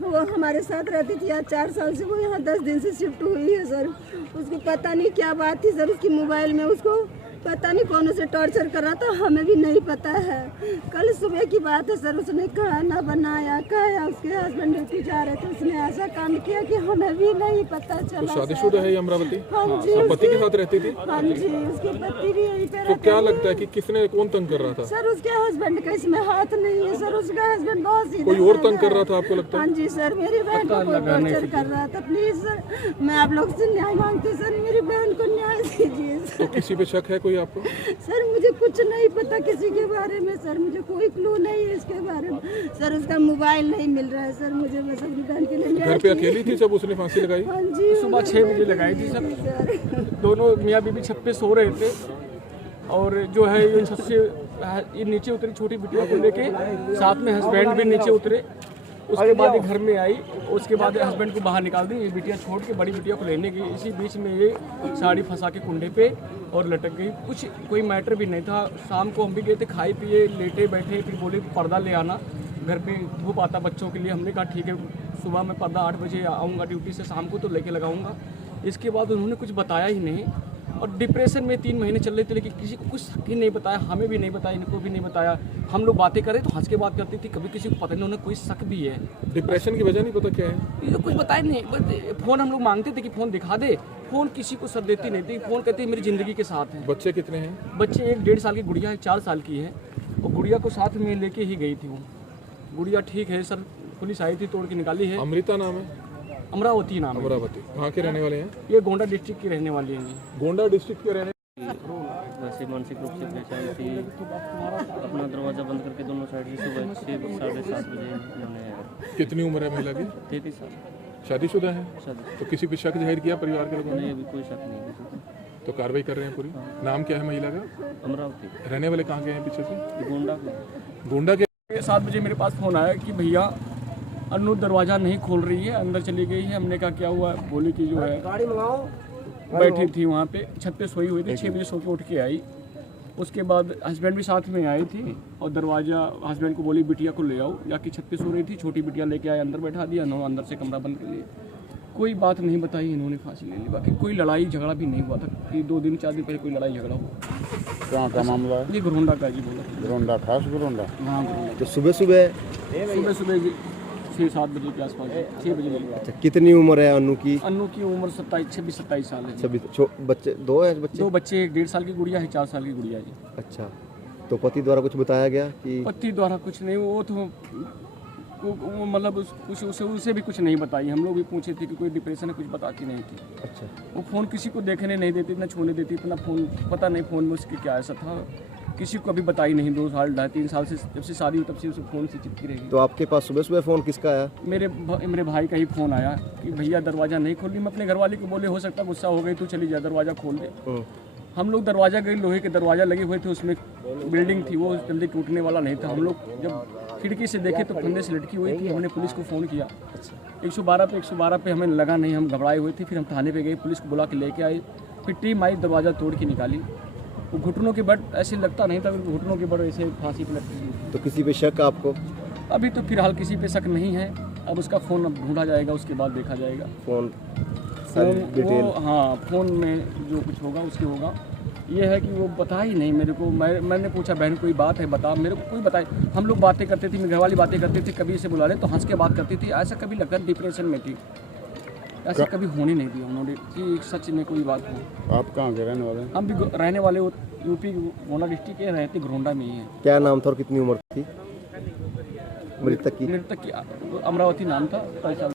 वो हमारे साथ रहती थी। आज 4 साल से वो यहाँ 10 दिन से शिफ्ट हुई है सर। उसको पता नहीं क्या बात थी सर, उसकी मोबाइल में उसको पता नहीं कौन उसे टॉर्चर कर रहा था, हमें भी नहीं पता है। कल सुबह की बात है सर, उसने खाना बनाया, खाया, उसके हस्बैंड ड्यूटी जा रहे थे, उसने ऐसा काम किया कि हमें भी नहीं पता चला। तो शादीशुदा है ये अमरावती? हाँ जी, पति के साथ रहती थी? हाँ जी, उसके पति भी यहीं पे तो क्या लगता है कि किसने कौन तंग कर रहा था? सर उसके हस्बैंड का इसमें हाथ नहीं है सर, उसका हस्बैंड बहुत सीधा। कोई और तंग कर रहा था आपको लगता है? हाँ जी सर, मेरी बहन को कोई टॉर्चर कर रहा था। प्लीज सर, मैं आप लोग से न्याय मांगती सर, मेरी बहन को न्याय दीजिए सर। तो किसी पे शक है कोई आपको? सर मुझे कुछ नहीं पता किसी के बारे में सर, मुझे कोई क्लू नहीं है इसके बारे में सर। उसका मोबाइल नहीं मिल रहा है सर, मुझे बस अपनी बहन के लिए। घर पे अकेली थी जब उसने फांसी लगाई? हाँ जी, सुबह 6 बजे लगाई थी सर। दोनों मियाँ बीवी छत पे सो रहे थे और जो है ये छत से ये नीचे उतरी छोटी बिटिया को लेके, साथ में हस्बैंड भी नीचे उतरे। उसके बाद ये घर में आई, उसके बाद हस्बैंड को बाहर निकाल दी, ये बिटिया छोड़ के बड़ी बिटिया को लेने गई। इसी बीच में ये साड़ी फंसा के कुंडे पे और लटक गई। कुछ कोई मैटर भी नहीं था। शाम को हम भी गए थे, खाए पिए लेटे बैठे, फिर बोले पर्दा ले आना, घर पे धूप आता बच्चों के लिए। हमने कहा ठीक है, सुबह मैं पर्दा 8 बजे आऊँगा ड्यूटी से, शाम को तो लेके लगाऊंगा। इसके बाद उन्होंने कुछ बताया ही नहीं और डिप्रेशन में 3 महीने चल रहे थे, लेकिन किसी को कुछ ही नहीं बताया, हमें भी नहीं बताया, इनको भी नहीं बताया। हम लोग बातें करें तो हंस के बात करती थी, कभी किसी को पता नहीं, उन्हें कोई शक भी है। डिप्रेशन की वजह नहीं पता क्या है? ये कुछ बताया नहीं, बस फ़ोन हम लोग मांगते थे कि फ़ोन दिखा दे, फ़ोन किसी को सर देती नहीं थी। फ़ोन कहती मेरी ज़िंदगी के साथ है। बच्चे कितने हैं? बच्चे एक 1.5 साल की गुड़िया है, 4 साल की है, और गुड़िया को साथ में लेके ही गई थी वो। गुड़िया ठीक है सर, पुलिस आई थी, तोड़ के निकाली है। अमृता नाम है? अमरावती नाम है। अमरावती कहाँ के रहने वाले हैं? ये गोंडा डिस्ट्रिक्ट की रहने वाली है। गोंडा डिस्ट्रिक्ट के रहने। वैसे मानसिक रूप से परेशान थी, अपना दरवाज़ा बंद करके दोनों साइड से सुबह 6 साढ़े 7 बजे उन्होंने। कितनी उम्र है महिला की? 33 साल शादीशुदा है? शादी। तो किसी पे शक जाहिर किया परिवार के लोगों ने? नहीं, अभी कोई शक नहीं किसी को। तो कार्रवाई कर रहे हैं पूरी? नाम क्या है महिला का? अमरावती, रहने वाले कहाँ के हैं पीछे से? गोंडा को। गोंडा के। 7 बजे मेरे पास फ़ोन आया कि भैया अनु दरवाज़ा नहीं खोल रही है, अंदर चली गई है। हमने कहा क्या हुआ? बोली कि जो है गाड़ी मंगाओ। बैठी थी वहाँ पे, छत पे सोई हुई थी, 6 बजे सो के उठ के आई। उसके बाद हस्बैंड भी साथ में आई थी और दरवाज़ा हस्बैंड को बोली बिटिया को ले आओ, जाके छत पे सो रही थी, छोटी बिटिया लेके आए, अंदर बैठा दिया, अंदर से कमरा बंद कर लिया। कोई बात नहीं बताई, इन्होंने फांसी ले ली। बाकी कोई लड़ाई झगड़ा भी नहीं हुआ था कि 2 दिन 4 दिन पहले कोई लड़ाई झगड़ा हुआ। कहाँ का मामला है? ये घरोंडा का जी बोला। घरोंडा, खास घरोंडा। हाँ घरोंडा। तो सुबह सुबह 6-7 बजे के आसपास, 6 बजे लगी। अच्छा, कितनी उम्र है अनु की? अनु की उम्र 26-27 साल है। 26। बच्चे 2 हैं बच्चे? 2 बच्चे, 1.5 साल की गुड़िया है, 4 साल की गुड़िया जी। अच्छा, तो पति द्वारा कुछ बताया गया कि? पति द्वारा कुछ नहीं, वो तो मतलब कुछ उसे भी कुछ नहीं बताई। हम लोग भी पूछे थे कि कोई डिप्रेशन है, कुछ बताती नहीं थी। अच्छा, वो फ़ोन किसी को देखने नहीं देती, ना छूने देती, इतना फ़ोन पता नहीं फ़ोन में उसके क्या ऐसा था, किसी को अभी बताई नहीं। 2 साल 2.5-3 साल से जब से शादी हुई तब से उसे फ़ोन से चिपकी रही। तो आपके पास सुबह सुबह फ़ोन किसका आया? मेरे भाई का ही फ़ोन आया कि भैया दरवाज़ा नहीं खोल रही। मैं अपने घरवाले को बोले हो सकता गुस्सा हो गई, तू चली जा, दरवाज़ा खोल दे। हम लोग दरवाज़ा गए, लोहे के दरवाज़ा लगे हुए थे, उसमें बिल्डिंग थी, वो जल्दी टूटने वाला नहीं था। हम लोग जब खिड़की से देखे तो फंदे से लटकी हुई थी। हमने पुलिस को फ़ोन किया। 112 पे हमें लगा नहीं, हम घबराए हुए थे। फिर हम थाने पे गए, पुलिस को बुला के लेके आए। फिर टीम आई, दरवाज़ा तोड़ के निकाली। वो घुटनों के बट ऐसे लगता नहीं था, घुटनों के बट ऐसे फांसी पे लटकी। तो किसी पे शक आपको? अभी तो फिलहाल किसी पे शक नहीं है। अब उसका फ़ोन अब ढूंढा जाएगा, उसके बाद देखा जाएगा। Phone detail? हाँ, फ़ोन में जो कुछ होगा उसके होगा। ये है कि वो बता ही नहीं मेरे को। मैंने पूछा बहन कोई बात है बता, मेरे को कोई बताए। हम लोग बातें करते थे, मेरे घरवाली बातें करते थे, कभी इसे बुला रहे तो हंस के बात करती थी। ऐसा कभी लगता डिप्रेशन में थी, ऐसा कभी होने नहीं दिया उन्होंने कि सच में कोई बात हो। आप कहाँ के रहने वाले हैं? हम भी रहने वाले यूपी गोंडा डिस्ट्रिक्ट के, रहते घरोंडा में ही हैं। क्या नाम था और कितनी उम्र थी मृतक की? मृतक की अमरावती नाम था।